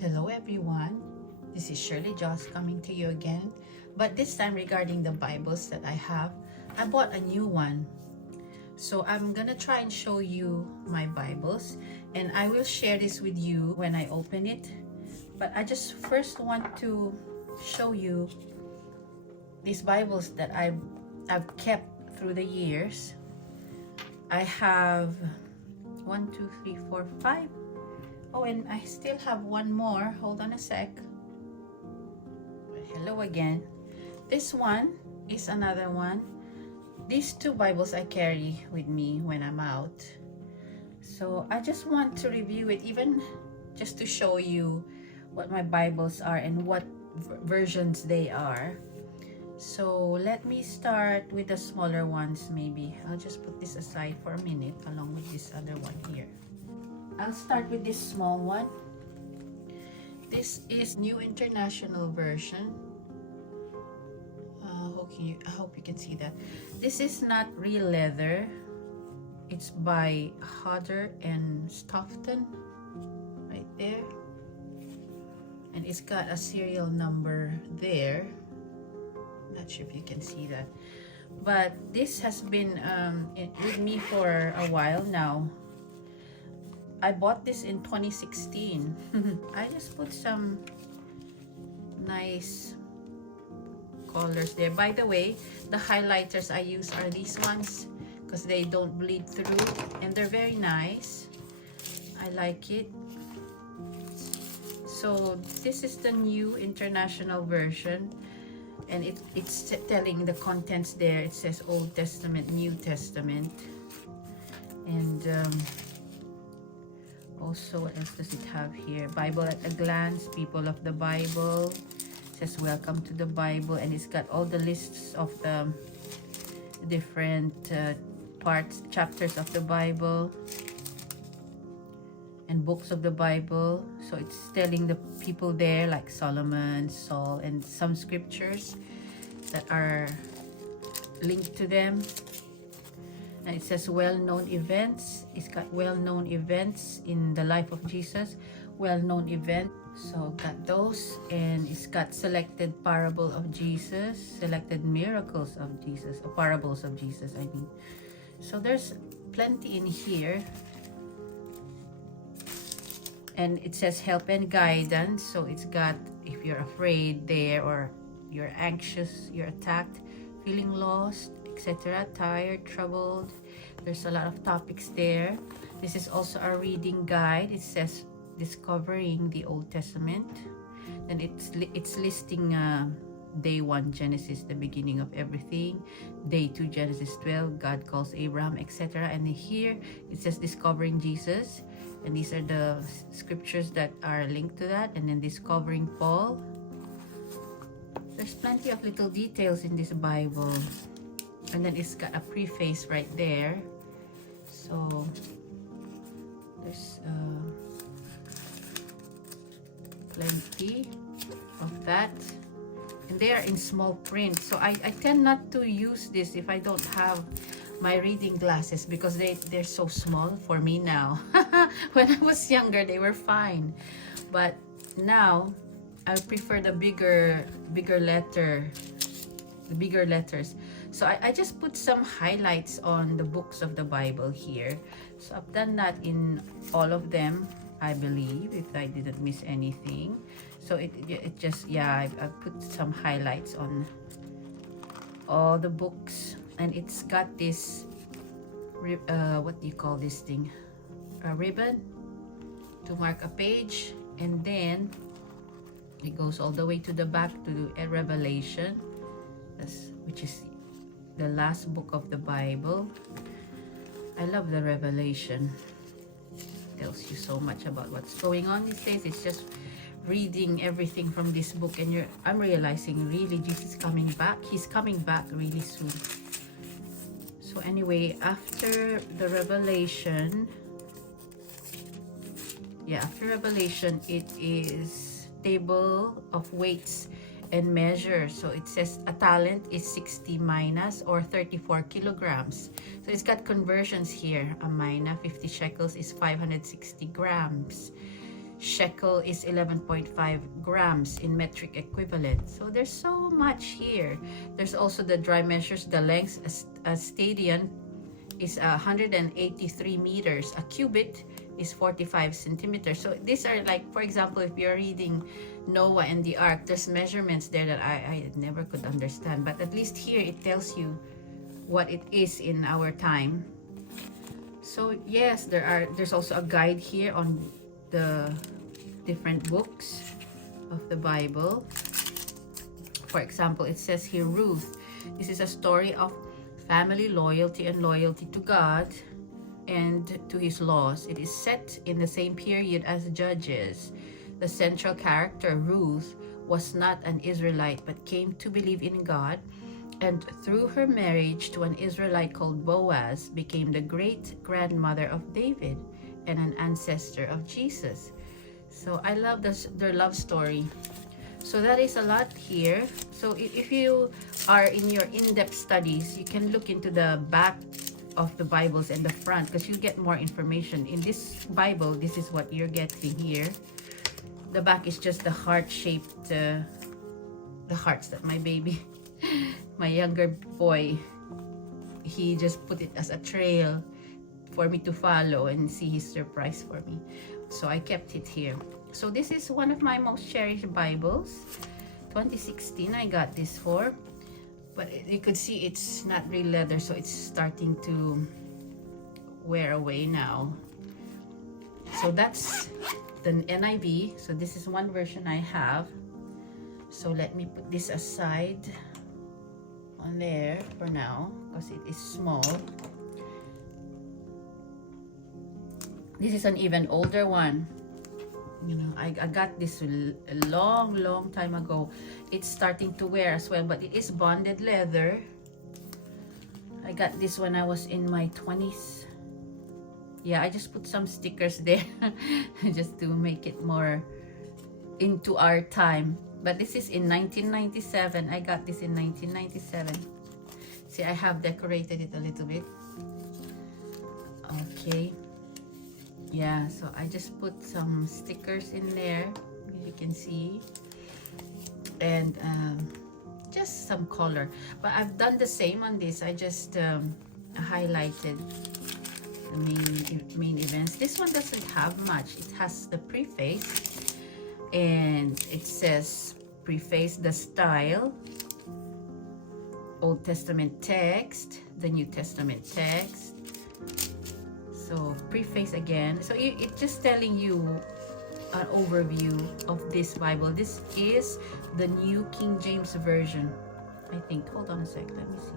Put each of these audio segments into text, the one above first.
Hello everyone, this is Shirley Joss coming to you again, but this time regarding the Bibles that I have. I bought a new one, so I'm gonna try and show you my Bibles, and I will share this with you when I open it. But I just first want to show you these Bibles that I've kept through the years. I have 1, 2, 3, 4, 5. Oh, and I still have one more. Hold on a sec. Hello again. This one is another one. These two Bibles I carry with me when I'm out. So I just want to review it, even just to show you what my Bibles are and what versions they are. So let me start with the smaller ones maybe. I'll just put this aside for a minute along with this other one here. I'll start with this small one. This is New International Version. I hope you can see that. This is not real leather. It's by Hodder and Stoughton, right there. And it's got a serial number there. Not sure if you can see that. But this has been with me for a while now. I bought this in 2016. I just put some nice colors there. By the way, the highlighters I use are these ones because they don't bleed through and they're very nice. I like it. So this is the New International Version, and it's telling the contents there. It says Old Testament, New Testament, and also, what else does it have here? Bible at a glance, people of the Bible. It says welcome to the Bible, and it's got all the lists of the different parts, chapters of the Bible and books of the Bible. So it's telling the people there, like Solomon, Saul, and some scriptures that are linked to them. And it says well-known events. It's got well-known events in the life of Jesus, well-known event. So got those, and it's got selected parable of Jesus, selected miracles of Jesus, or parables of Jesus, I mean. So there's plenty in here. And it says help and guidance. So it's got if you're afraid there, or you're anxious, you're attacked, feeling lost, etc., tired, troubled. There's a lot of topics there. This is also a reading guide. It says discovering the Old Testament. Then it's listing day 1 Genesis, the beginning of everything. Day 2 Genesis 12, God calls Abraham, etc. And here it says discovering Jesus. And these are the scriptures that are linked to that. And then discovering Paul. There's plenty of little details in this Bible. And then it's got a preface right there. So there's plenty of that. And they are in small print. So I tend not to use this if I don't have my reading glasses, because they're so small for me now. When I was younger, they were fine. But now I prefer the bigger letters. So I just put some highlights on the books of the Bible here. So I've done that in all of them, I believe, if I didn't miss anything. So it just, yeah, I put some highlights on all the books. And it's got this, what do you call this thing? A ribbon to mark a page. And then it goes all the way to the back to Revelation, which is the last book of the Bible. I love the Revelation. It tells you so much about what's going on these days. It's just reading everything from this book, and I'm realizing really Jesus is coming back. He's coming back really soon. So anyway, after the Revelation, after Revelation, it is table of weights and measure. So it says a talent is 60 minas, or 34 kilograms. So it's got conversions here. A mina, 50 shekels, is 560 grams. shekel is 11.5 grams in metric equivalent. So there's so much here. There's also the dry measures. The length, a stadion is 183 meters. A cubit is 45 centimeters. So these are like, for example, if you're reading Noah and the Ark, there's measurements there that I never could understand. But at least here it tells you what it is in our time. So yes, there's also a guide here on the different books of the Bible. For example, it says here, Ruth. This is a story of family loyalty and loyalty to God and to his laws. It is set in the same period as Judges. The central character, Ruth, was not an Israelite but came to believe in God, and through her marriage to an Israelite called Boaz, became the great-grandmother of David and an ancestor of Jesus. So I love their love story. So that is a lot here. So if you are in your in-depth studies, you can look into the back of the Bibles and the front, because you get more information. In this Bible, this is what you're getting here. The back is just the heart-shaped, the hearts that my baby, my younger boy, he just put it as a trail for me to follow and see his surprise for me. So I kept it here. So this is one of my most cherished Bibles. 2016 I got this for, but you could see it's not real leather, so it's starting to wear away now. So that's the NIV. So this is one version I have. So let me put this aside on there for now because it is small. This is an even older one. You know, I got this a long time ago. It's starting to wear as well, but it is bonded leather. I got this when I was in my 20s. Yeah, I just put some stickers there just to make it more into our time. But this is in 1997. I got this in 1997. See, I have decorated it a little bit. Okay. Yeah, so I just put some stickers in there, as you can see, and just some color. But I've done the same on this. I just highlighted the main events. This one doesn't have much. It has the preface, and it says preface, the style, Old Testament text, the New Testament text. So preface again. So it's just telling you an overview of this Bible. This is the New King James Version, I think. Hold on a sec. Let me see.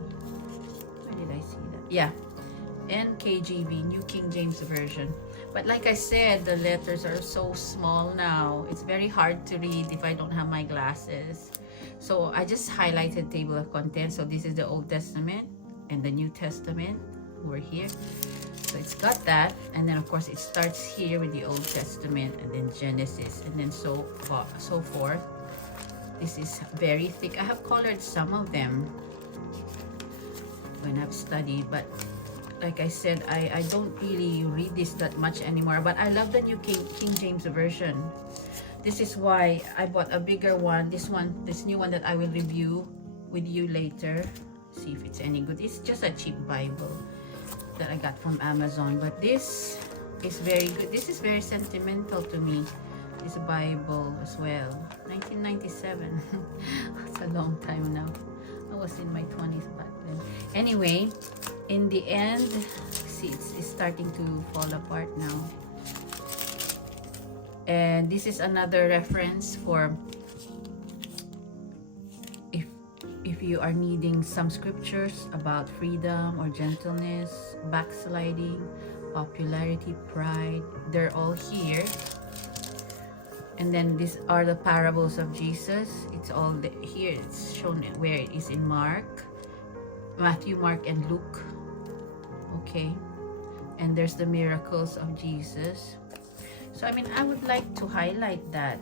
Where did I see that? Yeah. NKJV, New King James Version. But like I said, the letters are so small now. It's very hard to read if I don't have my glasses. So I just highlighted table of contents. So this is the Old Testament and the New Testament over here. So it's got that, and then of course it starts here with the Old Testament, and then Genesis, and then so forth. This is very thick. I have colored some of them when I've studied, but like I said, I don't really read this that much anymore. But I love the New King James Version. This is why I bought a bigger one. This new one that I will review with you later. See if it's any good. It's just a cheap Bible that I got from Amazon, but this is very good. This is very sentimental to me, this Bible as well. 1997. It's a long time now. I was in my 20s back then. Anyway, in the end, see, it's starting to fall apart now. And this is another reference for if you are needing some scriptures about freedom or gentleness, backsliding, popularity, pride. They're all here. And then these are the parables of Jesus. It's all here. It's shown where it is in Matthew, Mark, and Luke. Okay. And there's the miracles of Jesus. So I mean, I would like to highlight that.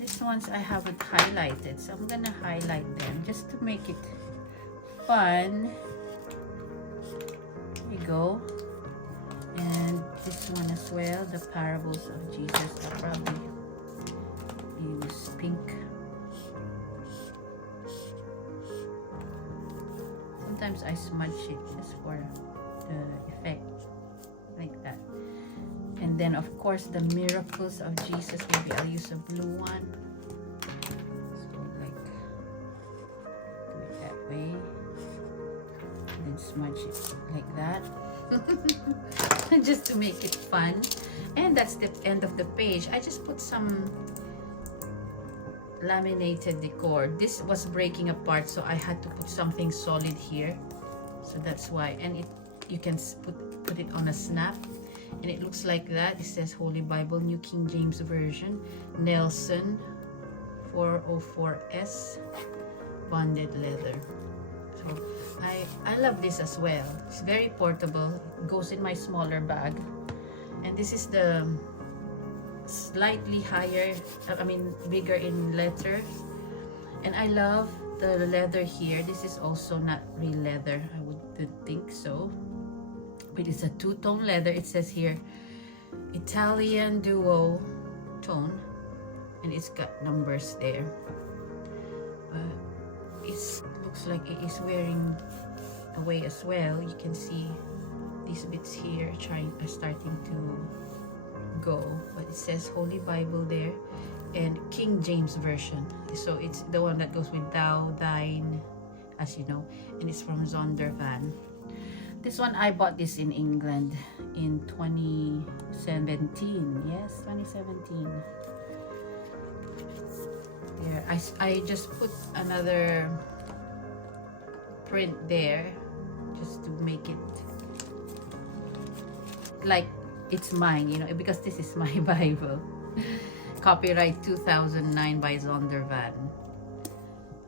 These ones I haven't highlighted, so I'm gonna highlight them just to make it fun. Here we go. And this one as well, the parables of Jesus. I'll probably use pink. Sometimes I smudge it just for the effect, like that. And then of course the miracles of Jesus. Maybe I'll use a blue one. So like, do it that way. And then smudge it like that. Just to make it fun. And that's the end of the page. I just put some laminated decor. This was breaking apart, so I had to put something solid here. So that's why. And you can put it on a snap, and it looks like that. It says Holy Bible, New King James Version, Nelson 404S, bonded leather. So I love this as well. It's very portable. It goes in my smaller bag. And this is the slightly higher, bigger in letter. And I love the leather here. This is also not real leather. I wouldn't think so. But it's a two-tone leather. It says here, Italian duo tone. And it's got numbers there. It looks like it is wearing away as well. You can see these bits here starting to go, but it says Holy Bible there, and King James Version. So it's the one that goes with thou, thine, as you know, and it's from Zondervan. This one, I bought this in England in 2017. Yes, 2017. There, I just put another print there just to make it like it's mine, you know, because this is my Bible. Copyright 2009 by Zondervan.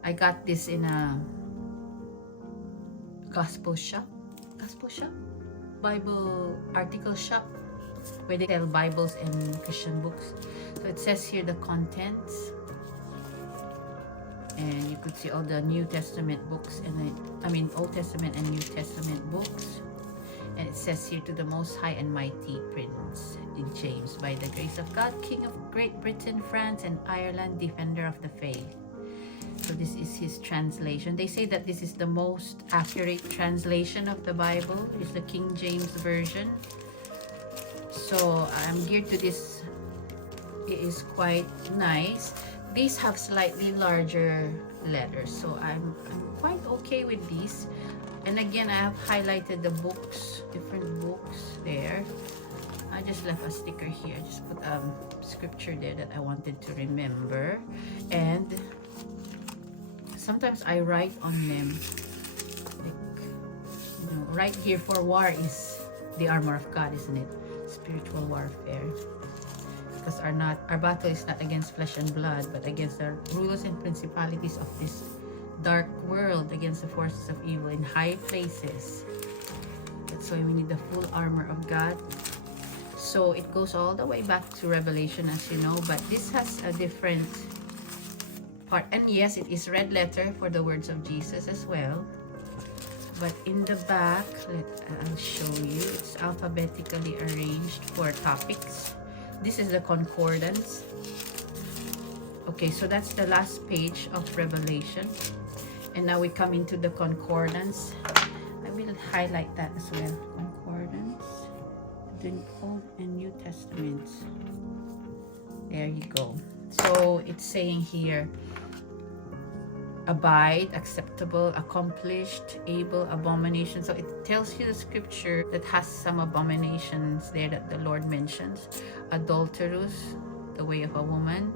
I got this in a gospel shop, Bible article shop, where they sell Bibles and Christian books. So it says here the contents, and you could see all the New Testament books, and Old Testament and New Testament books. And it says here, to the most high and mighty Prince James, by the grace of God, King of Great Britain, France, and Ireland, defender of the faith. So this is his translation. They say that this is the most accurate translation of the Bible. It's the King James Version. So I'm geared to this. It is quite nice. These have slightly larger letters, so I'm quite okay with these. And again, I have highlighted the books, different books there. I just left a sticker here. I just put scripture there that I wanted to remember. And sometimes I write on them. Like, you know, right here for war is the armor of God, isn't it? Spiritual warfare. Because our battle is not against flesh and blood, but against the rulers and principalities of this dark world, against the forces of evil in high places. That's why we need the full armor of God. So it goes all the way back to Revelation, as you know, but this has a different part. And yes, it is red letter for the words of Jesus as well. But in the back, I'll show you, it's alphabetically arranged for topics. This is the concordance. Okay, so that's the last page of Revelation. And now we come into the concordance. I will highlight that as well. Concordance, the Old and New Testaments. There you go. So it's saying here, abide, acceptable, accomplished, able, abomination. So it tells you the scripture that has some abominations there that the Lord mentions. Adulterous, the way of a woman,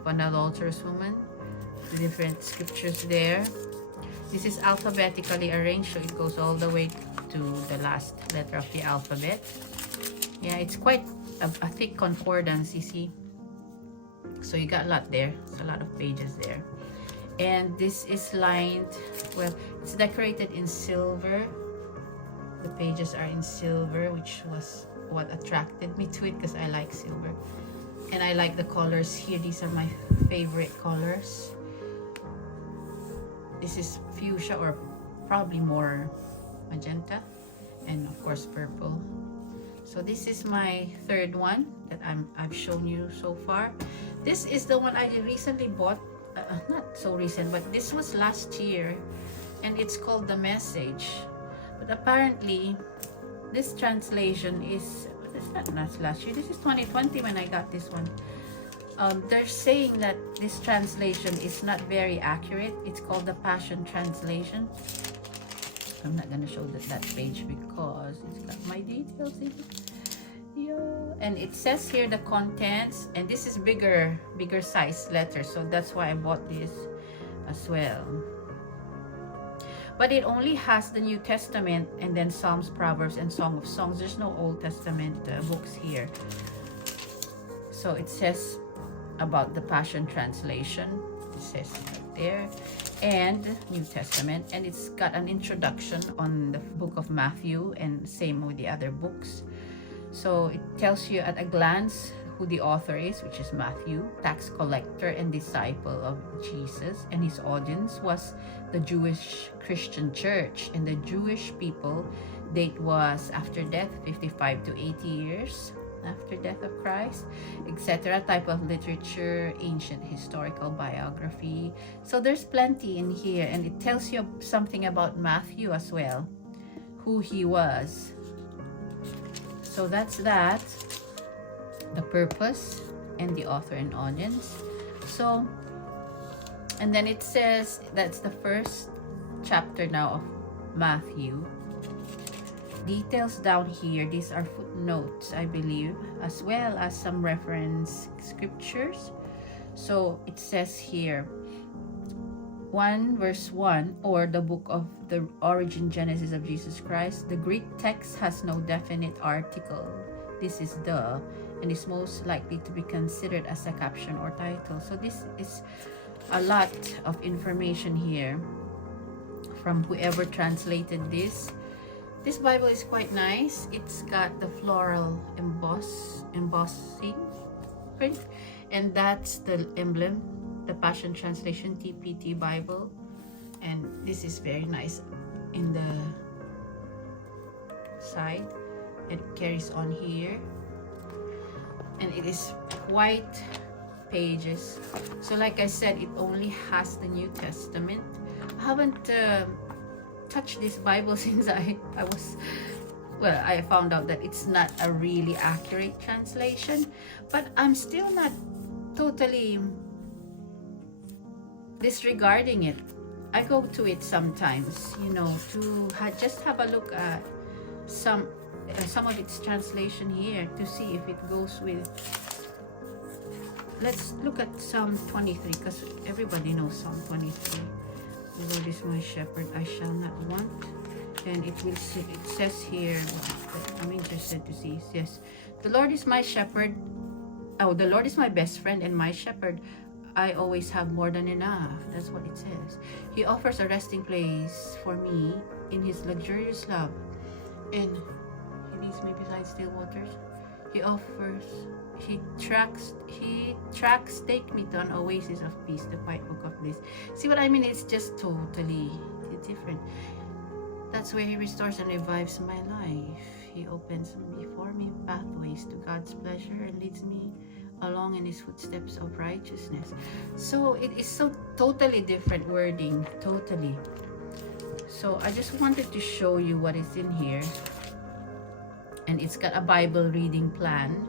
of an adulterous woman. The different scriptures there. This is alphabetically arranged, so it goes all the way to the last letter of the alphabet. Yeah, it's quite a thick concordance, you see. So you got a lot there. It's a lot of pages there. And this is lined, well, it's decorated in silver. The pages are in silver, which was what attracted me to it, because I like silver. And I like the colors here. These are my favorite colors. This is fuchsia, or probably more magenta, and of course purple. So this is my third one that I've shown you so far. This is the one I recently bought, not so recent, but this was last year, and it's called The Message. But apparently this translation is, it's not last year, this is 2020 when I got this one. They're saying that this translation is not very accurate. It's called the Passion Translation. I'm not gonna show that page because it's got my details in it. Yeah. And it says here the contents, and this is bigger size letters, so that's why I bought this as well. But it only has the New Testament and then Psalms, Proverbs, and Song of Songs. There's no Old Testament books here. So it says about the Passion Translation. It says right there. And New Testament. And it's got an introduction on the book of Matthew, and same with the other books. So it tells you at a glance who the author is, which is Matthew, tax collector and disciple of Jesus, and his audience was the Jewish Christian church, and the Jewish people. Date was after death, 55 to 80 years after death of Christ, etc. Type of literature, ancient historical biography. So there's plenty in here, and it tells you something about Matthew as well, who he was. So that's that, the purpose and the author and audience. So, and then it says that's the first chapter now of Matthew. Details down here, these are footnotes, I believe, as well as some reference scriptures. So it says here 1 verse 1, or the book of the origin Genesis of Jesus Christ. The Greek text has no definite article. This is the, and is most likely to be considered as a caption or title. So this is a lot of information here from whoever translated this. This Bible is quite nice. It's got the floral embossing print, and that's the emblem, the Passion Translation TPT Bible. And this is very nice in the side. It carries on here, and it is white pages. So like I said, it only has the New Testament. I haven't touched this Bible since I found out that it's not a really accurate translation, but I'm still not totally disregarding it. I go to it sometimes, you know, to just have a look at some of its translation here to see if it goes with. Let's look at Psalm 23, because everybody knows Psalm 23. The Lord is my shepherd, I shall not want. And it says here, I'm interested to see. It says, the Lord is my shepherd. Oh, the Lord is my best friend and my shepherd. I always have more than enough. That's what it says. He offers a resting place for me in his luxurious love, and he leads me beside still waters. He tracks, take me to an oasis of peace, the quiet book of bliss. See what I mean? It's just totally different. That's where he restores and revives my life. He opens before me pathways to God's pleasure and leads me along in his footsteps of righteousness. So it is so totally different wording, totally. So I just wanted to show you what is in here. And it's got a Bible reading plan.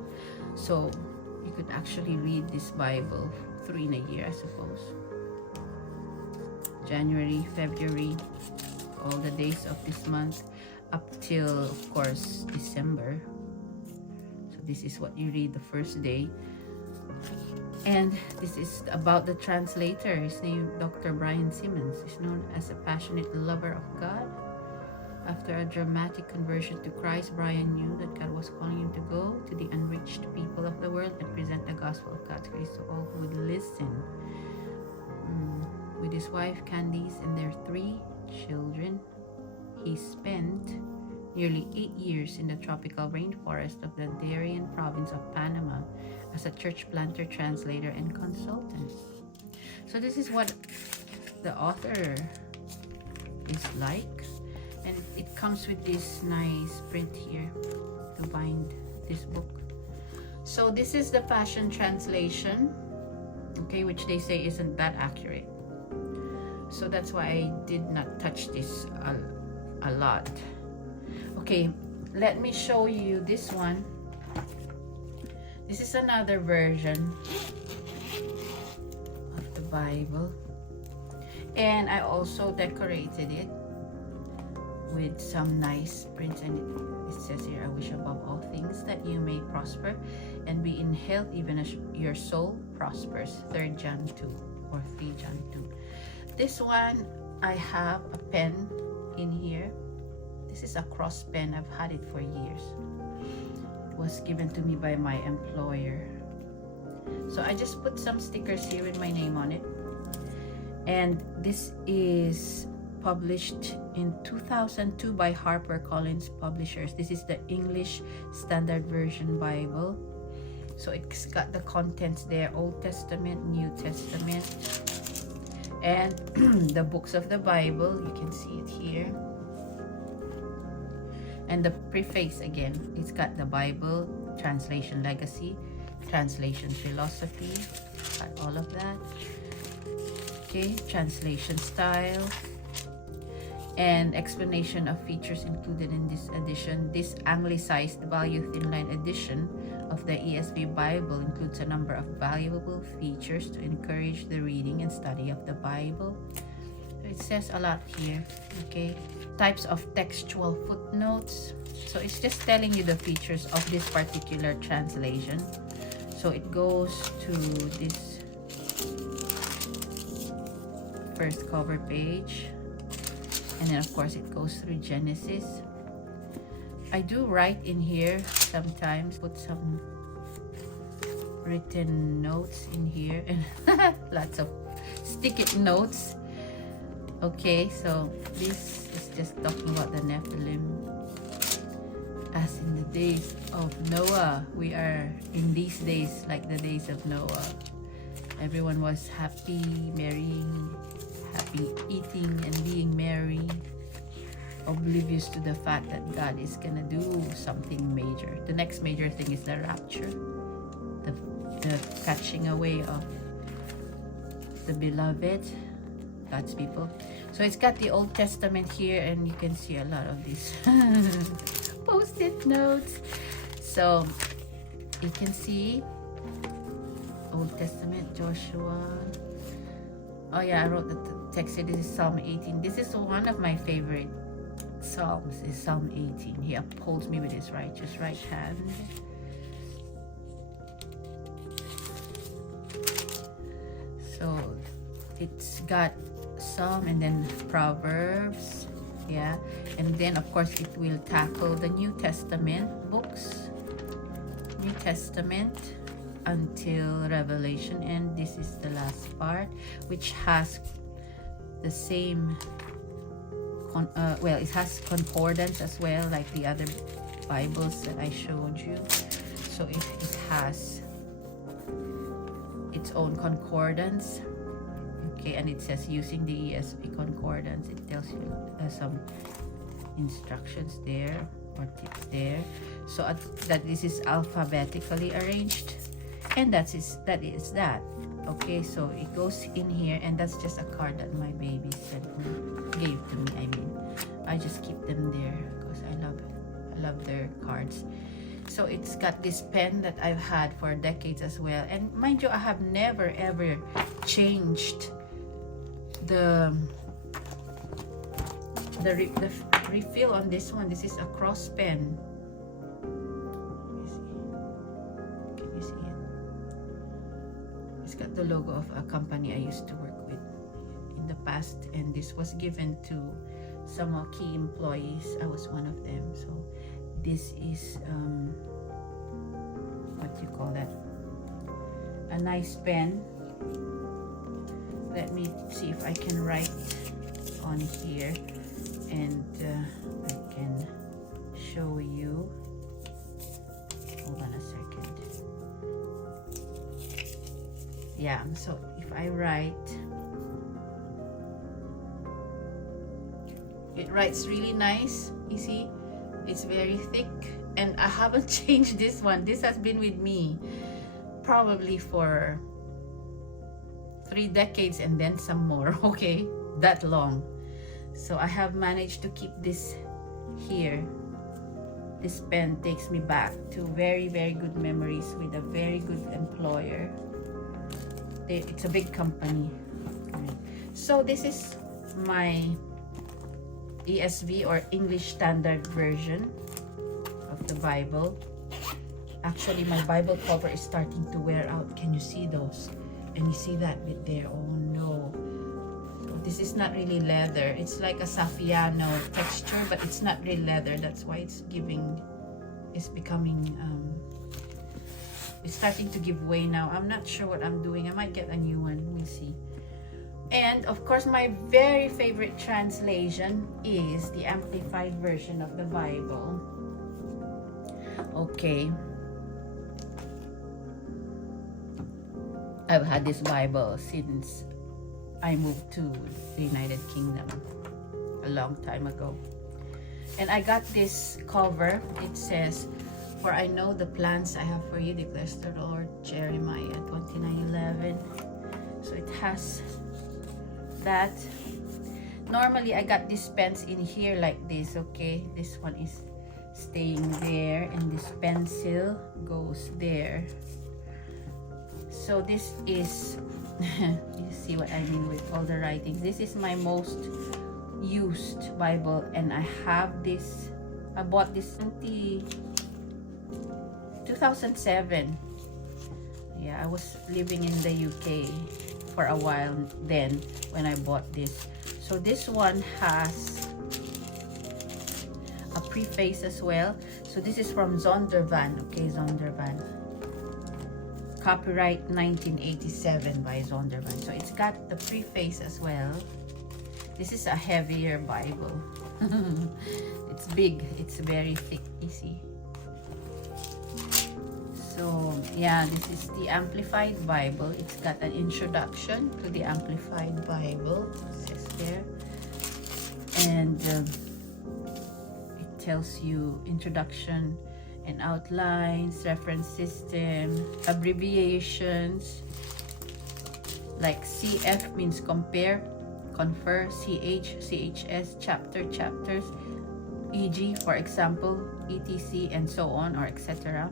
So you could actually read this Bible through in a year, I suppose. January, February, all the days of this month up till, of course, December. So this is what you read the first day. And this is about the translator. His name, Dr. Brian Simmons, is known as a passionate lover of God. After a dramatic conversion to Christ, Brian knew that God was calling him to go to the unreached people of the world and present the gospel of God's grace to all who would listen. With his wife Candice and their 3 children, he spent nearly 8 years in the tropical rainforest of the Darien province of Panama as a church planter, translator, and consultant. So this is what the author is like. And it comes with this nice print here. to bind this book. So this is the Passion Translation, okay, which they say isn't that accurate. So that's why I did not touch this a lot. Okay, let me show you this one. This is another version of the Bible. And I also decorated it with some nice prints, and it says here, I wish above all things that you may prosper and be in health even as your soul prospers. 3 John 2 or 3 John 2. This one, I have a pen in here. This is a cross pen. I've had it for years. It was given to me by my employer. So I just put some stickers here with my name on it. And this is published in 2002 by HarperCollins Publishers. This is the English Standard Version Bible. So it's got the contents there, Old Testament, New Testament, and the books of the Bible. You can see it here. And the preface again, it's got the Bible, translation legacy, translation philosophy, got all of that. Okay, translation style, and explanation of features included in this edition. This anglicized value thin-line edition of the ESV Bible includes a number of valuable features to encourage the reading and study of the Bible. It says a lot here. Okay, types of textual footnotes. So it's just telling you the features of this particular translation. So it goes to this first cover page, and then of course it goes through Genesis. I do write in here sometimes, put some written notes in here, and lots of sticky notes. Okay, so this is just talking about the Nephilim. As in the days of Noah, we are in these days like the days of Noah. Everyone was happy, marrying, happy eating and being merry, oblivious to the fact that God is gonna do something major. The next major thing is the rapture, the catching away of the beloved, God's people. So it's got the Old Testament here, and you can see a lot of these post-it notes. So you can see Old Testament, Joshua. Oh yeah, I wrote the text here. This is Psalm 18. This is one of my favorite Psalms, is Psalm 18. He upholds me with his righteous right hand. So it's got Psalm and then Proverbs, yeah, and then of course it will tackle the New Testament books, New Testament until Revelation, and this is the last part, which has the same well, it has concordance as well, like the other Bibles that I showed you. So it has its own concordance. Okay, and it says using the ESV concordance, it tells you some instructions there or tips there. So that this is alphabetically arranged, and that is that. Okay, so it goes in here, and that's just a card that my baby gave to me. I mean, I just keep them there because I love their cards. So it's got this pen that I've had for decades as well, and mind you, I have never ever changed the refill on this one. This is a cross pen. Can you see it? It's got the logo of a company I used to work with in the past, and this was given to some key employees. I was one of them. So this is what you call that, a nice pen. Let me see if I can write on here, and I can show you. Hold on a second. Yeah, so if I write, it writes really nice. You see, it's very thick And I haven't changed this one. This has been with me probably for 3 decades and then some more. Okay, that long. So I have managed to keep this here. This pen takes me back to very, very good memories with a very good employer. It's a big company. So this is my ESV, or English Standard Version of the Bible. Actually, my Bible cover is starting to wear out. Can you see those? And you see that bit there? Oh no. So this is not really leather. It's like a Saffiano texture, but it's not really leather. That's why it's becoming, it's starting to give way now. I'm not sure what I'm doing. I might get a new one. Let me see. And of course, my very favorite translation is the Amplified Version of the Bible. Okay. I've had this Bible since I moved to the United Kingdom a long time ago. And I got this cover. It says, "For I know the plans I have for you, declares the Lord," Jeremiah 29:11. So it has that. Normally, I got this pens in here like this, okay? This one is staying there, and this pencil goes there. So this is, you see what I mean with all the writings. This is my most used Bible, and I have this, I bought this in 2007. Yeah, I was living in the UK for a while then when I bought this. So this one has a preface as well. So this is from Zondervan. Okay, Zondervan. Copyright 1987 by Zondervan. So it's got the preface as well. This is a heavier Bible. It's big. It's very thick. You see? So yeah, this is the Amplified Bible. It's got an introduction to the Amplified Bible. It says there. And it tells you introduction and outlines, reference system, abbreviations. Like CF means compare, confer, CH, CHS, chapter, chapters, e.g., for example, etc., and so on, or etc.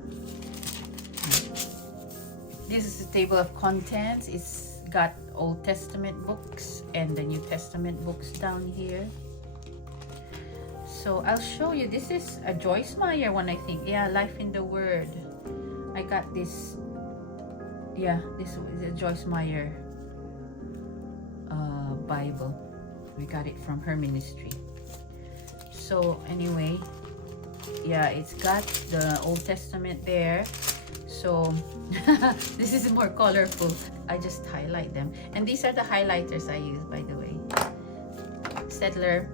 This is the table of contents. It's got Old Testament books and the New Testament books down here. So I'll show you. This is a Joyce Meyer one, I think. Yeah, Life in the Word. I got this. Yeah, this is a Joyce Meyer Bible. We got it from her ministry. So anyway, yeah, it's got the Old Testament there. So this is more colorful. I just highlight them. And these are the highlighters I use, by the way. Staedtler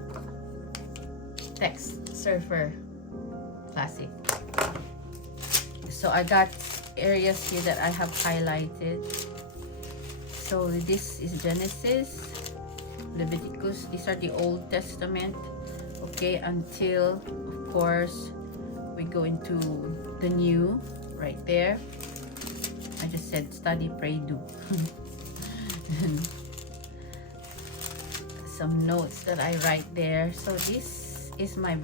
Text Surfer Classic. So I got areas here that I have highlighted. So this is Genesis, Leviticus. These are the Old Testament. Okay, until of course we go into the New right there. I just said study, pray, do. Some notes that I write there. So this is my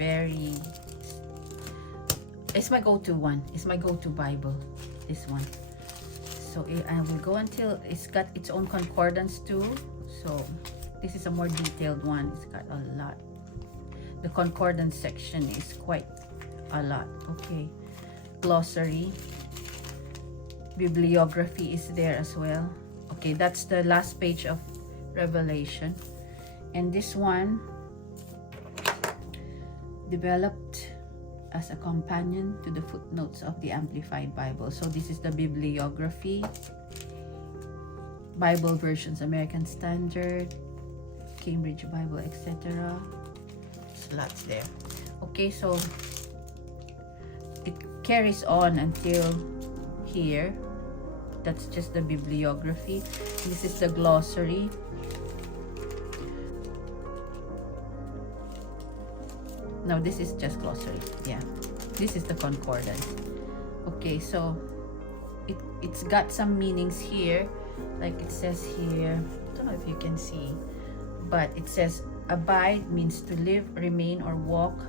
it's my go-to one. It's my go-to Bible, this one. So I will go until it's got its own concordance too. So this is a more detailed one. It's got a lot. The concordance section is quite a lot. Okay, glossary, bibliography is there as well. Okay, that's the last page of Revelation. And this one developed as a companion to the footnotes of the Amplified Bible. So this is the bibliography, Bible versions, American Standard, Cambridge Bible, etc. There's lots there. Okay, so it carries on until here. That's just the bibliography. This is the glossary. No, this is just glossary. Yeah. This is the concordance. Okay, so it's got some meanings here, like it says here. I don't know if you can see, but it says abide means to live, remain, or walk.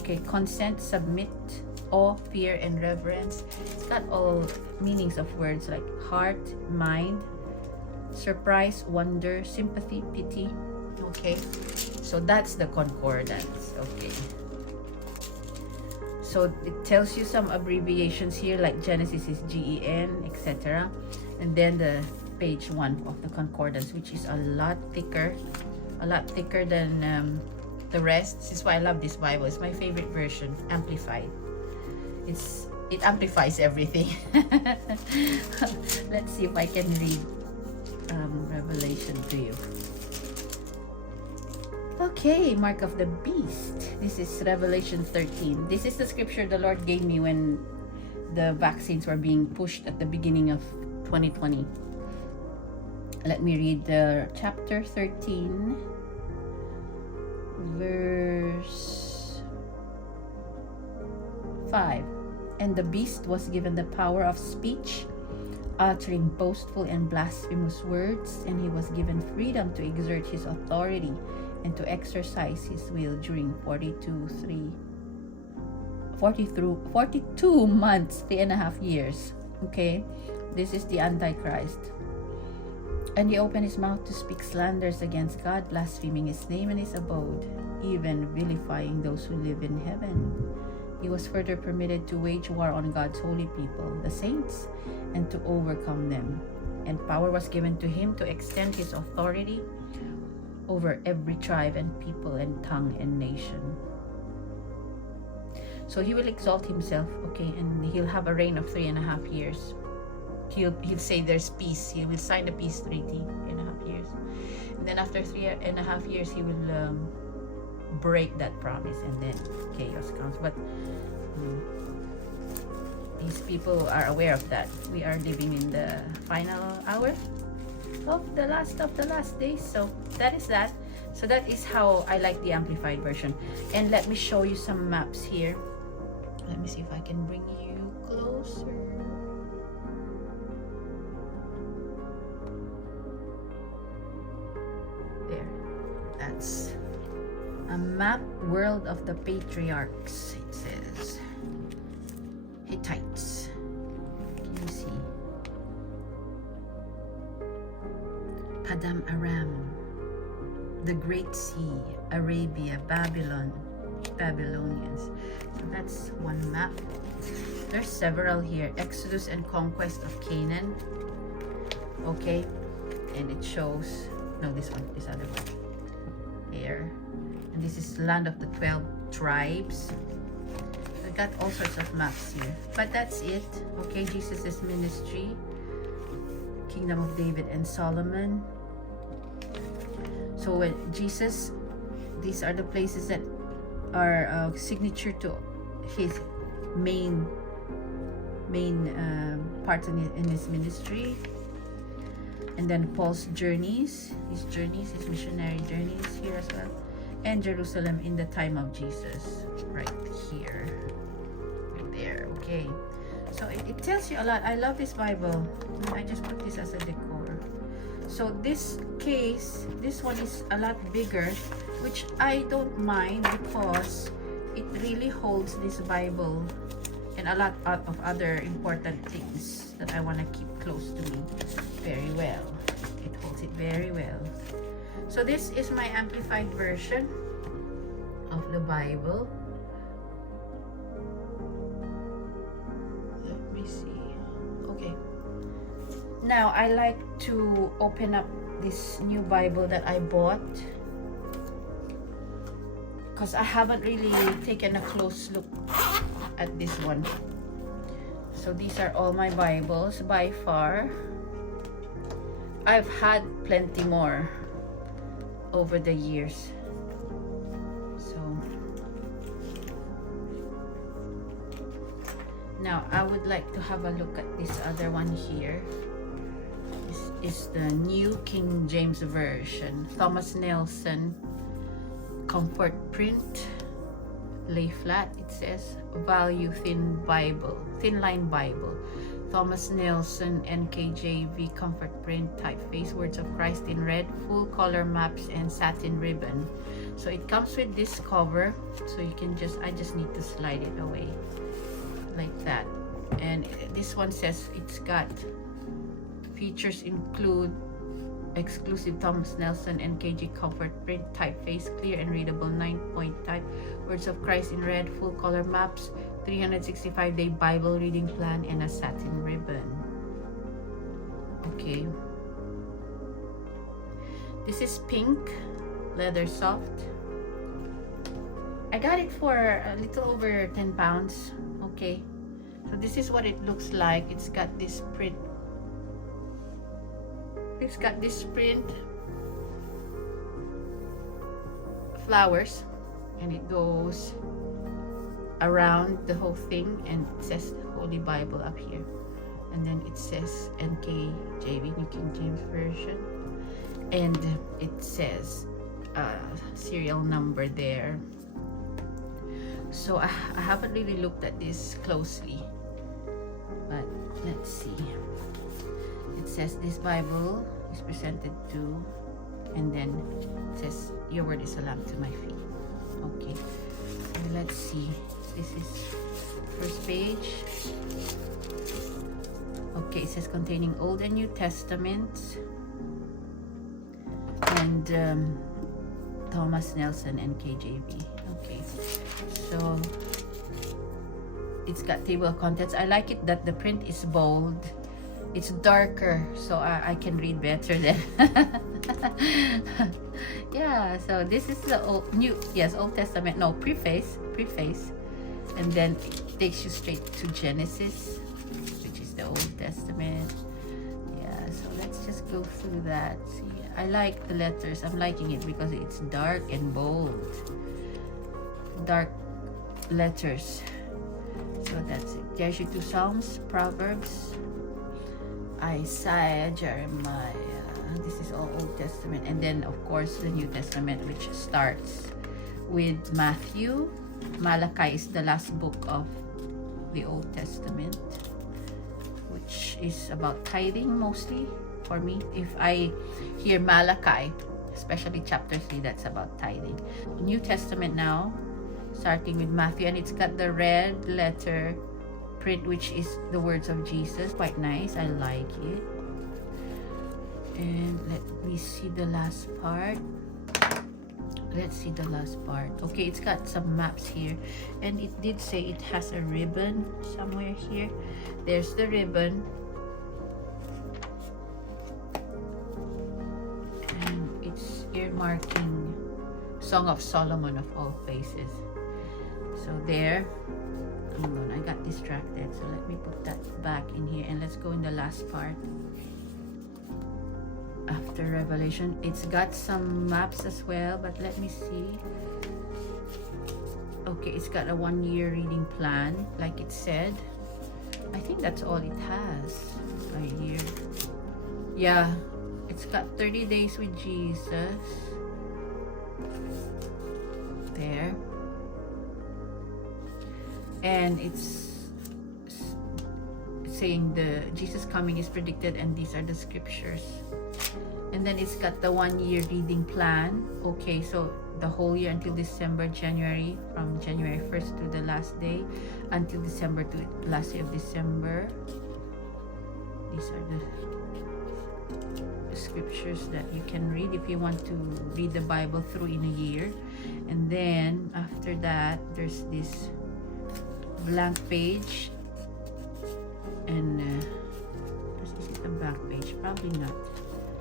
Okay, consent, submit, awe, fear, and reverence. It's got all meanings of words like heart, mind, surprise, wonder, sympathy, pity. Okay, so that's the concordance. Okay, so it tells you some abbreviations here, like Genesis is GEN, etc. And then the page 1 of the concordance, which is a lot thicker than the rest. This is why I love this Bible. It's my favorite version, amplified. It amplifies everything. Let's see if I can read Revelation to you. Okay, mark of the beast. This is Revelation 13. This is the scripture the Lord gave me when the vaccines were being pushed at the beginning of 2020. Let me read the chapter 13, verse 5. And the beast was given the power of speech, uttering boastful and blasphemous words, and he was given freedom to exert his authority and to exercise his will during 42 months, 3.5 years. Okay, this is the Antichrist. And he opened his mouth to speak slanders against God, blaspheming his name and his abode, even vilifying those who live in heaven. He was further permitted to wage war on God's holy people, the saints, and to overcome them. And power was given to him to extend his authority over every tribe and people and tongue and nation. So he will exalt himself, okay, and he'll have a reign of 3.5 years. He'll say there's peace. He will sign the peace treaty, 3.5 years. And then after 3.5 years, he will break that promise, and then chaos comes. But these people are aware of that. We are living in the final hour of the last days. So that is that. So that is how I like the amplified version. And let me show you some maps here. Let me see if I can bring you closer. There. That's a map, world of the patriarchs. It says Hittites. Can you see? Padam Aram, the Great Sea, Arabia, Babylon, Babylonians. So that's one map. There's several here. Exodus and conquest of Canaan. Okay, and it shows, no, this other one here. And this is land of the 12 tribes. I got all sorts of maps here, but that's it. Okay, Jesus's ministry, Kingdom of David and Solomon. So when Jesus, these are the places that are signature to his main parts in his ministry. And then Paul's journeys, his missionary journeys here as well. And Jerusalem in the time of Jesus, right here, right there. Okay, so it tells you a lot. I love this Bible. I just put this as a decor. So this case, this one is a lot bigger, which I don't mind because it really holds this Bible and a lot of other important things that I want to keep close to me very well. It holds it very well. So this is my amplified version of the Bible. Let me see. Okay. Now I like to open up this new Bible that I bought because I haven't really taken a close look at this one. So these are all my Bibles by far. I've had plenty more over the years. So now I would like to have a look at this other one here. This is the New King James Version, Thomas Nelson, Comfort Print. lay flat. It says value thin line Bible, Thomas Nelson NKJV comfort print typeface, Words of Christ in red, full color maps and satin ribbon. So it comes with this cover, so you can I just need to slide it away like that. And this one says it's got features include exclusive Thomas Nelson NKJ comfort print typeface, clear and readable 9-point type, Words of Christ in red, full color maps, 365-day Bible reading plan, and a satin ribbon. Okay, this is pink, leather soft. I got it for a little over 10 pounds. Okay, so this is what it looks like. It's got this print. It's got this print flowers, and it goes around the whole thing, and it says Holy Bible up here, and then it says NKJV, New King James Version, and it says serial number there. So I haven't really looked at this closely, but let's see. It says this Bible is presented to, and then it says your word is a lamp to my feet. Okay, so let's see. This is first page. Okay, it says containing Old and New Testaments, and Thomas Nelson NKJV. Okay, so it's got table of contents. I like it that the print is bold. It's darker, so I can read better then. Yeah, so this is the Old Testament, no, preface, and then it takes you straight to Genesis, which is the Old Testament. Yeah, so let's just go through that. See, I like the letters. I'm liking it because it's dark and bold. Dark letters. So that's it. There's your two Psalms, Proverbs, Isaiah, Jeremiah. This is all Old Testament, and then of course the New Testament, which starts with Matthew. Malachi is the last book of the Old Testament, which is about tithing mostly for me. If I hear Malachi, especially chapter 3, that's about tithing. New Testament now, starting with Matthew, and it's got the red letter print, which is the words of Jesus. Quite nice, I like it. And let me see the last part. Let's see the last part. Okay, it's got some maps here, and it did say it has a ribbon somewhere here. There's the ribbon, and it's earmarking Song of Solomon of all places. So there. I got distracted, so let me put that back in here, and let's go in the last part. After Revelation, it's got some maps as well, but let me see. Okay, it's got a 1-year reading plan, like it said. I think that's all it has. A year. Yeah, it's got 30 days with Jesus. There. And it's saying the Jesus coming is predicted, and these are the scriptures. And then it's got the 1-year reading plan. Okay, so the whole year until December, January, from January 1st to the last day until December to last day of December. These are the scriptures that you can read if you want to read the Bible through in a year. And then after that, there's this blank page, and is it a blank page? Probably not.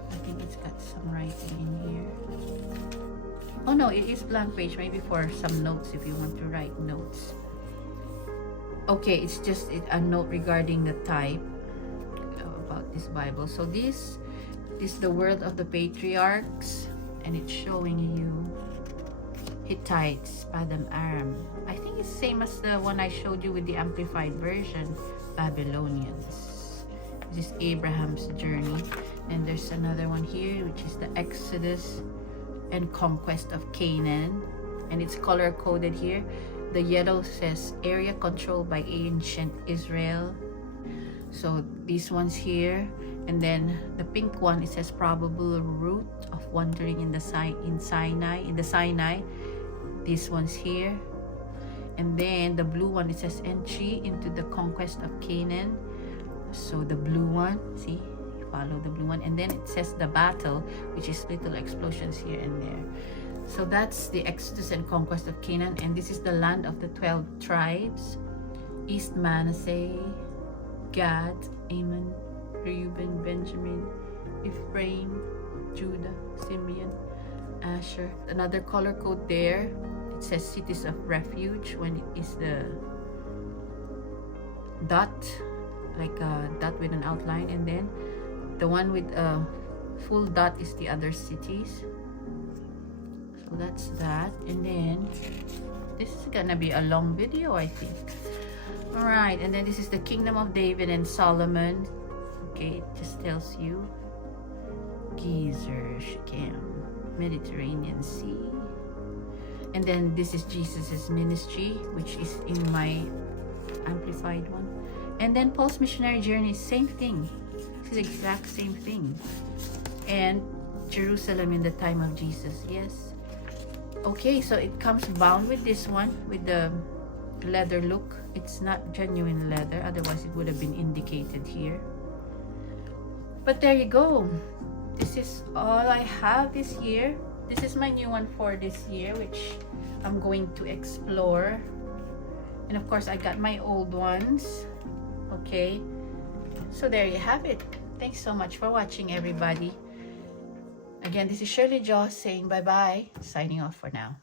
I think it's got some writing in here. Oh no, it is blank page, maybe for some notes if you want to write notes. Okay, it's just a note regarding the type about this Bible. So this is the word of the patriarchs, and it's showing you Hittites, Padam Aram. I think it's same as the one I showed you with the amplified version, Babylonians. This is Abraham's journey. And there's another one here, which is the Exodus and conquest of Canaan, and it's color coded here. The yellow says area controlled by ancient Israel. So these ones here. And then the pink one, it says probable route of wandering in the Sinai. These ones here. And then the blue one, it says entry into the conquest of Canaan. So the blue one, see, follow the blue one. And then it says the battle, which is little explosions here and there. So that's the exodus and conquest of Canaan. And this is the land of the 12 tribes: East Manasseh, Gad, Ammon, Reuben, Benjamin, Ephraim, Judah, Simeon, Asher. Another color code there, it says cities of refuge when it is the dot, like a dot with an outline, and then the one with a full dot is the other cities. So that's that. And then this is gonna be a long video, I think. All right, and then this is the kingdom of David and Solomon. Okay, it just tells you Gezer, Shechem, Mediterranean Sea. And then this is Jesus's ministry, which is in my amplified one. And then Paul's missionary journey, same thing. It's the exact same thing. And Jerusalem in the time of Jesus, yes. Okay, so it comes bound with this one, with the leather look. It's not genuine leather, otherwise it would have been indicated here. But there you go. This is all I have this year. This is my new one for this year, which I'm going to explore. And of course, I got my old ones. Okay, so there you have it. Thanks so much for watching, everybody. Again, this is Shirley Jo saying bye-bye, signing off for now.